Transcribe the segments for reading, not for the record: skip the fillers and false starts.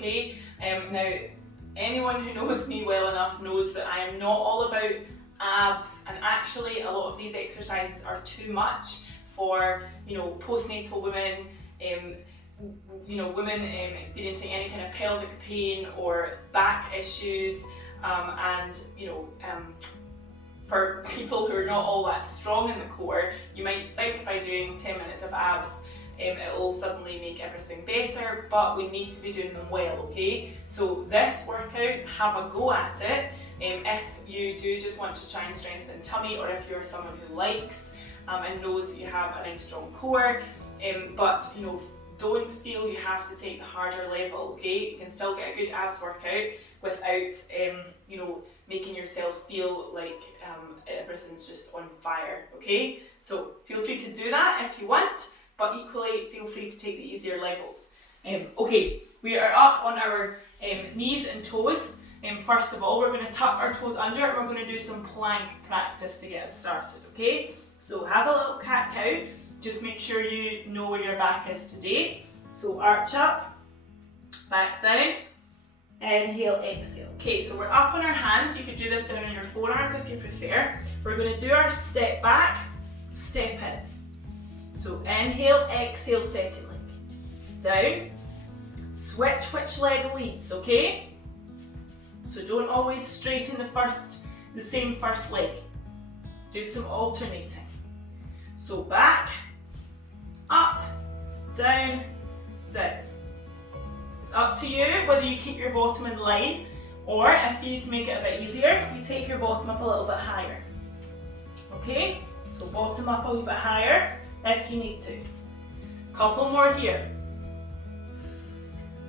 okay? Now, anyone who knows me well enough knows that I am not all about abs, and actually a lot of these exercises are too much for, you know, postnatal women, women experiencing any kind of pelvic pain or back issues, and for people who are not all that strong in the core, you might think by doing 10 minutes of abs it will suddenly make everything better, but we need to be doing them well, okay? So this workout, have a go at it. If you do just want to try and strengthen tummy, or if you're someone who likes and knows that you have a nice strong core, but don't feel you have to take the harder level, okay? You can still get a good abs workout without making yourself feel like everything's just on fire, okay? So feel free to do that if you want, but equally feel free to take the easier levels. Okay, we are up on our knees and toes. First of all, we're going to tuck our toes under and we're going to do some plank practice to get us started, okay? So have a little cat-cow. Just make sure you know where your back is today. So arch up, back down, inhale, exhale. Okay, so we're up on our hands. You could do this down on your forearms if you prefer. We're going to do our step back, step in. So inhale, exhale, second leg. Down, switch which leg leads, okay? So don't always straighten the same first leg. Do some alternating. So back, up, down, down. It's up to you whether you keep your bottom in line, or if you need to make it a bit easier, you take your bottom up a little bit higher. Okay, so bottom up a little bit higher if you need to. Couple more here.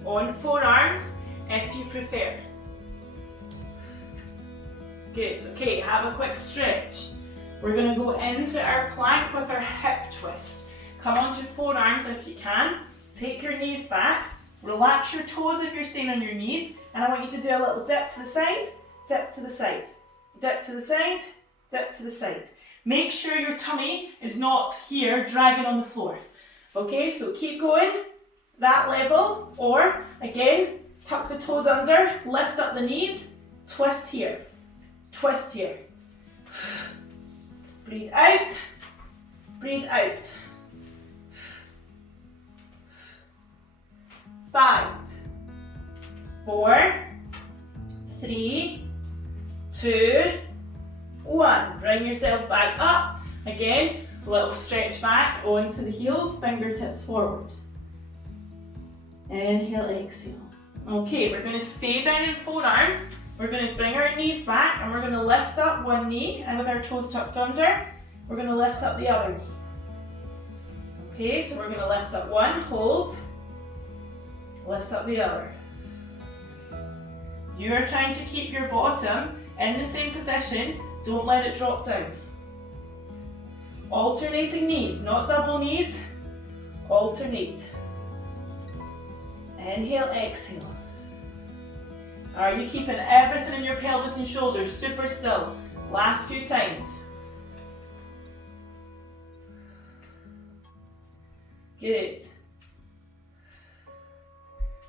On forearms if you prefer. Good, okay, have a quick stretch. We're going to go into our plank with our hip twist. Come onto forearms if you can. Take your knees back. Relax your toes if you're staying on your knees. And I want you to do a little dip to the side, dip to the side, dip to the side, dip to the side. Make sure your tummy is not here dragging on the floor. Okay, so keep going that level. Or again, tuck the toes under, lift up the knees, twist here. Twist here. Breathe out. Breathe out. 5, 4, 3, 2, 1. Bring yourself back up. Again, a little stretch back onto the heels, fingertips forward. Inhale, exhale. Okay, we're going to stay down in forearms. We're going to bring our knees back and we're going to lift up one knee, and with our toes tucked under, we're going to lift up the other knee. Okay, so we're going to lift up one, hold, lift up the other. You are trying to keep your bottom in the same position, don't let it drop down. Alternating knees, not double knees, alternate. Inhale, exhale. Are you keeping everything in your pelvis and shoulders super still? Last few times. Good.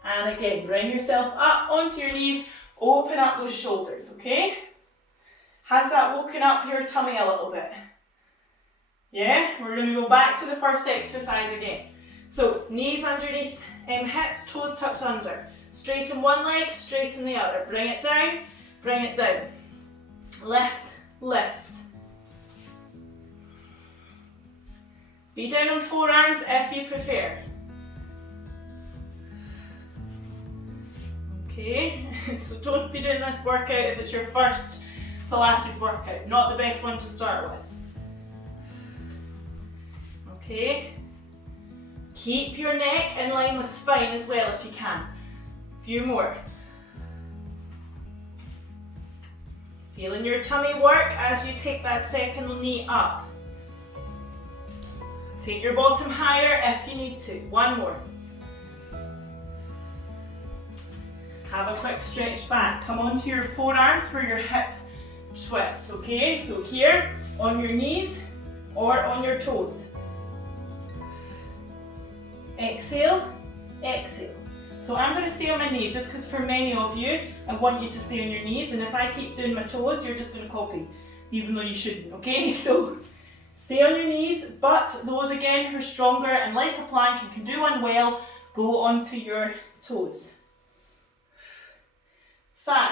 And again, bring yourself up onto your knees, open up those shoulders, okay? Has that woken up your tummy a little bit? Yeah? We're going to go back to the first exercise again. So, knees underneath, hips, toes tucked under. Straighten one leg, straighten the other. Bring it down, bring it down. Lift, lift. Be down on forearms if you prefer. Okay, so don't be doing this workout if it's your first Pilates workout. Not the best one to start with. Okay. Keep your neck in line with spine as well if you can. A few more. Feeling your tummy work as you take that second knee up. Take your bottom higher if you need to. One more. Have a quick stretch back. Come onto your forearms for your hip twists, okay? So here, on your knees or on your toes. Exhale, exhale. So I'm going to stay on my knees just because for many of you, I want you to stay on your knees, and if I keep doing my toes, you're just going to copy, even though you shouldn't, okay? So stay on your knees, but those again who are stronger and like a plank and can do one well, go onto your toes. 5,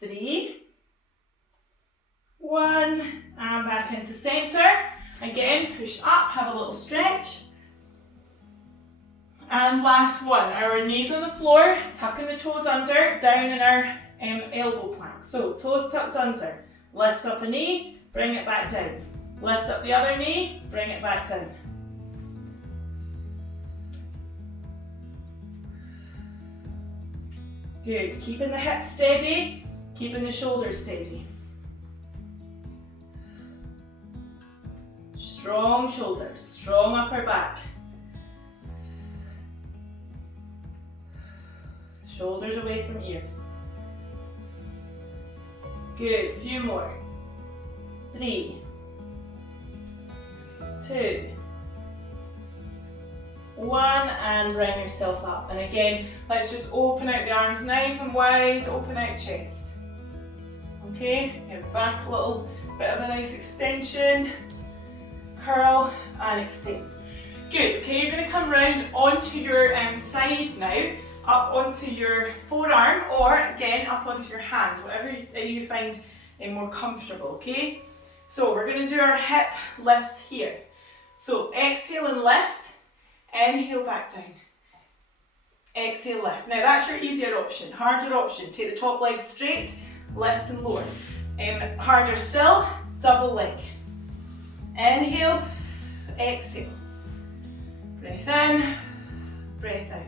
3, 1, and back into centre. Again, push up, have a little stretch. And last one, our knees on the floor, tucking the toes under, down in our elbow plank. So toes tucked under, lift up a knee, bring it back down. Lift up the other knee, bring it back down. Good, keeping the hips steady, keeping the shoulders steady. Strong shoulders, strong upper back. Shoulders away from ears. Good, few more. 3, 2, 1, and bring yourself up. And again, let's just open out the arms nice and wide, open out chest. Okay, give back a little bit of a nice extension, curl and extend. Good, okay, you're going to come round onto your side now, up onto your forearm, or again up onto your hand, whatever you find more comfortable, okay? So we're going to do our hip lifts here. So exhale and lift, inhale back down. Exhale, lift. Now that's your easier option. Harder option, take the top leg straight, lift and lower. Harder still, double leg. Inhale, exhale. Breath in, breath out.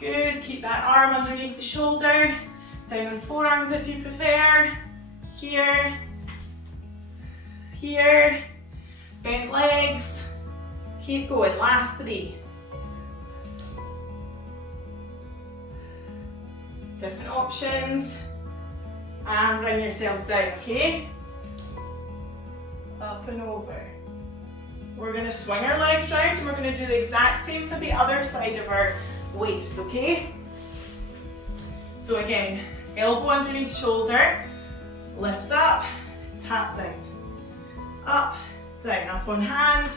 Good, keep that arm underneath the shoulder, down on forearms if you prefer. Here, here, bent legs. Keep going, last 3. Different options. And bring yourself down, okay? Up and over. We're going to swing our legs round and we're going to do the exact same for the other side of our waist, okay? So again, elbow underneath shoulder, lift up, tap down. Up, down, up on hand.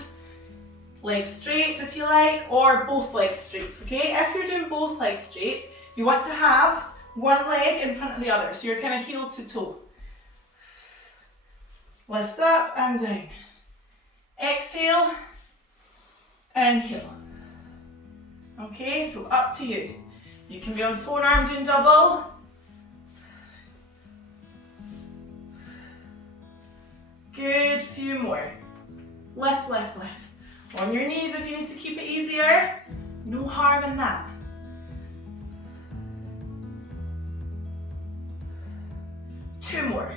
Legs straight if you like, or both legs straight, okay? If you're doing both legs straight, you want to have one leg in front of the other, so you're kind of heel to toe. Lift up and down. Exhale, inhale. Okay, so up to you. You can be on forearm doing double. Good, few more. Lift, lift, lift. On your knees if you need to keep it easier. No harm in that. Two more.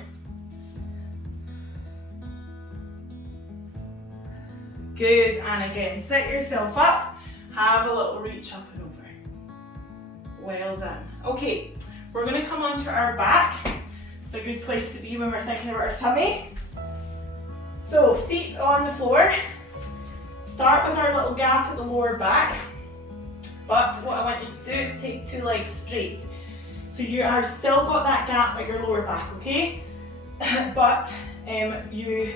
Good, and again, set yourself up. Have a little reach up and over. Well done. Okay, we're going to come onto our back. It's a good place to be when we're thinking about our tummy. So, feet on the floor. Start with our little gap at the lower back. But what I want you to do is take 2 legs straight. So you have still got that gap at your lower back, okay? But you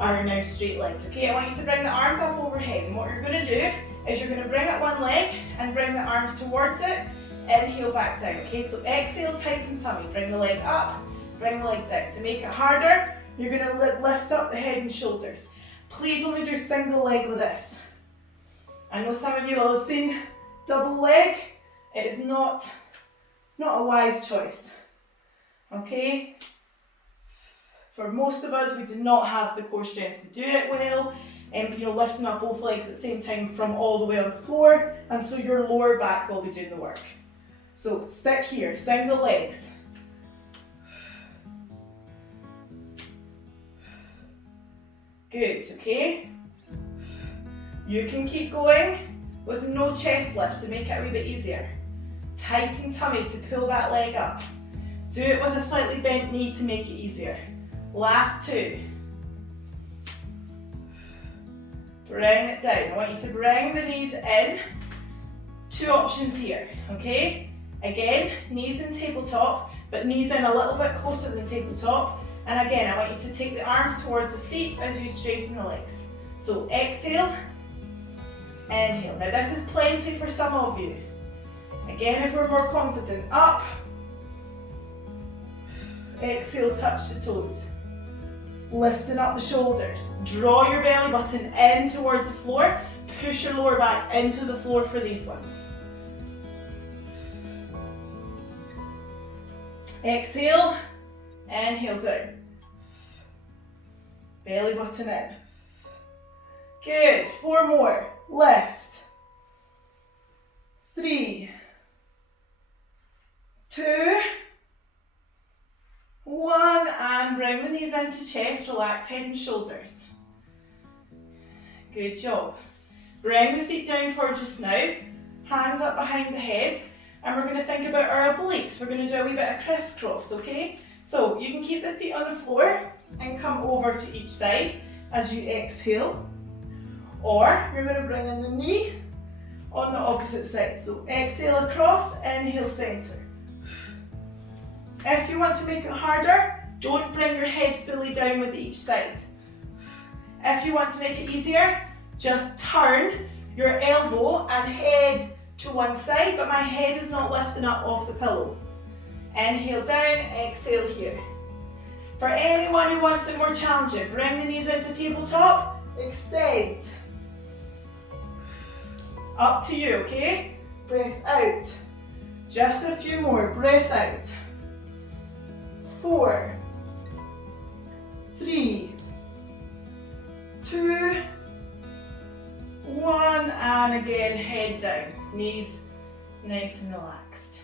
are now straight legged, okay? I want you to bring the arms up overhead. And what you're going to do is you're going to bring up one leg and bring the arms towards it. Inhale back down, okay? So exhale, tighten tummy. Bring the leg up, bring the leg down. To make it harder, you're going to lift up the head and shoulders. Please only do single leg with this. I know some of you will have seen double leg. It is not a wise choice, okay? For most of us, we do not have the core strength to do it well, and lifting up both legs at the same time from all the way on the floor, and so your lower back will be doing the work. So stick here, single legs. Good, okay? You can keep going with no chest lift to make it a wee bit easier. Tighten tummy to pull that leg up. Do it with a slightly bent knee to make it easier. Last 2. Bring it down. I want you to bring the knees in. Two options here, okay? Again, knees in tabletop, but knees in a little bit closer than tabletop. And again, I want you to take the arms towards the feet as you straighten the legs. So exhale, inhale. Now this is plenty for some of you. Again, if we're more confident, up. Exhale, touch the toes. Lifting up the shoulders. Draw your belly button in towards the floor. Push your lower back into the floor for these ones. Exhale, inhale down. Belly button in. Good, 4 more. Lift. 3, 2, 1, and bring the knees into chest, relax head and shoulders. Good job. Bring the feet down for just now, hands up behind the head, and we're going to think about our obliques. We're going to do a wee bit of crisscross, okay? So you can keep the feet on the floor and come over to each side as you exhale, or you're going to bring in the knee on the opposite side. So exhale across, inhale center. If you want to make it harder, don't bring your head fully down with each side. If you want to make it easier, just turn your elbow and head to one side, but my head is not lifting up off the pillow. Inhale down, exhale here. For anyone who wants it more challenging, bring the knees into tabletop, extend. Up to you, okay? Breath out. Just a few more, breath out. 4, 3, 2, 1, and again, head down. Knees nice and relaxed.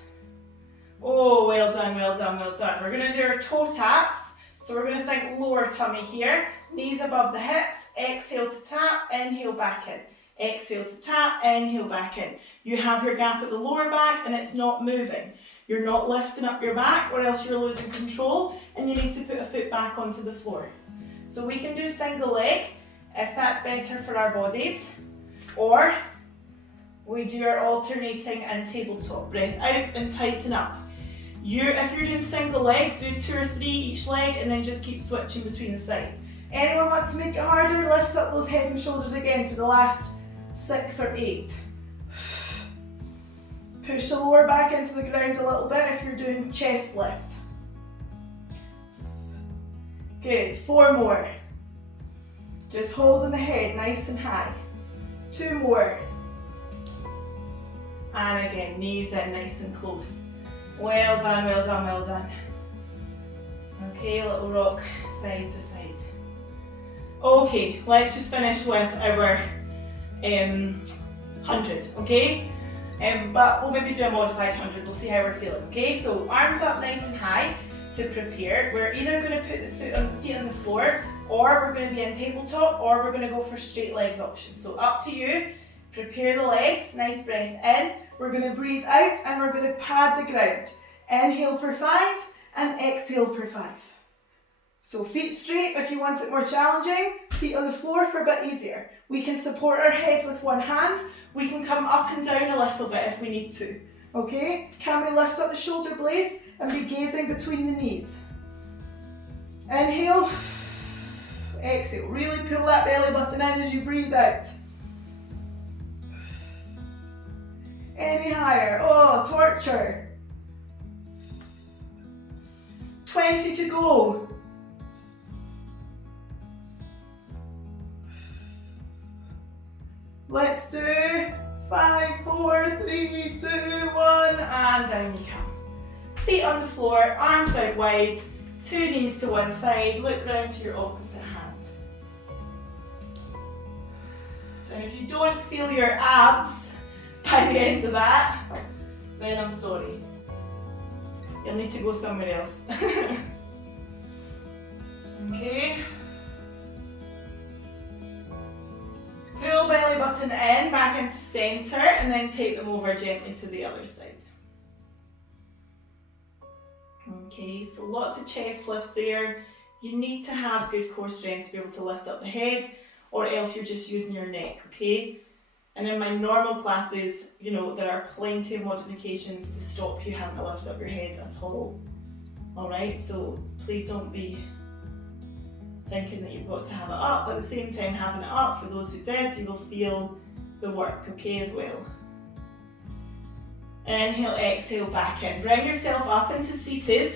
Oh, well done, well done, well done. We're going to do our toe taps. So we're going to think lower tummy here. Knees above the hips. Exhale to tap, inhale back in. Exhale to tap, inhale back in. You have your gap at the lower back and it's not moving. You're not lifting up your back or else you're losing control and you need to put a foot back onto the floor. So we can do single leg if that's better for our bodies, or we do our alternating and tabletop. Breath out and tighten up. If you're doing single leg, do 2 or 3 each leg and then just keep switching between the sides. Anyone want to make it harder? Lift up those head and shoulders again for the last 6 or 8. Push the lower back into the ground a little bit if you're doing chest lift. Good, 4 more. Just holding the head nice and high. 2 more. And again, knees in nice and close. Well done, well done, well done. Okay, little rock side to side. Okay, let's just finish with our 100, okay? But we'll maybe do a modified 100, we'll see how we're feeling, okay? So arms up nice and high to prepare. We're either going to put the feet on the floor, or we're going to be in tabletop, or we're going to go for straight legs option. So up to you. Prepare the legs, nice breath in. We're going to breathe out and we're going to pad the ground. Inhale for 5 and exhale for 5. So feet straight if you want it more challenging, feet on the floor for a bit easier. We can support our head with one hand, we can come up and down a little bit if we need to. Okay, can we lift up the shoulder blades and be gazing between the knees? Inhale, exhale, really pull that belly button in as you breathe out. Any higher, oh, torture. 20 to go. Let's do 5, 4, 3, 2, 1, and down you come. Feet on the floor, arms out wide, 2 knees to one side, look round to your opposite hand. And if you don't feel your abs by the end of that, then I'm sorry. You'll need to go somewhere else. Okay. Pull belly button in, back into centre, and then take them over gently to the other side. Okay, so lots of chest lifts there. You need to have good core strength to be able to lift up the head. or else you're just using your neck, okay? And in my normal classes, you know, there are plenty of modifications to stop you having to lift up your head at all. Alright, so please don't be thinking that you've got to have it up, but at the same time having it up, for those who did, you will feel the work, okay, as well. Inhale, exhale, back in. Bring yourself up into seated,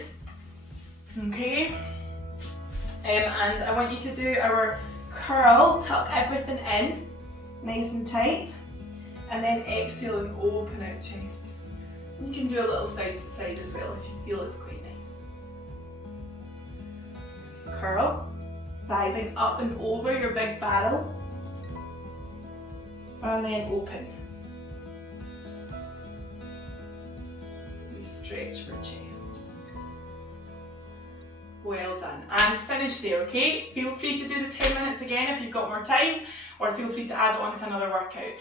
okay? And I want you to do our curl, tuck everything in, nice and tight, and then exhale and open out chest. You can do a little side to side as well if you feel it's quite nice. Curl, diving up and over your big barrel, and then open. We stretch for chest. Well done. And finish there, okay? Feel free to do the 10 minutes again if you've got more time, or feel free to add it on to another workout.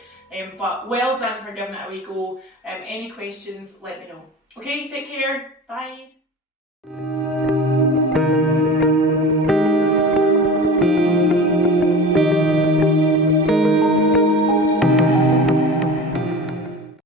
But well done for giving it a wee go. Any questions, let me know. Okay, take care. Bye.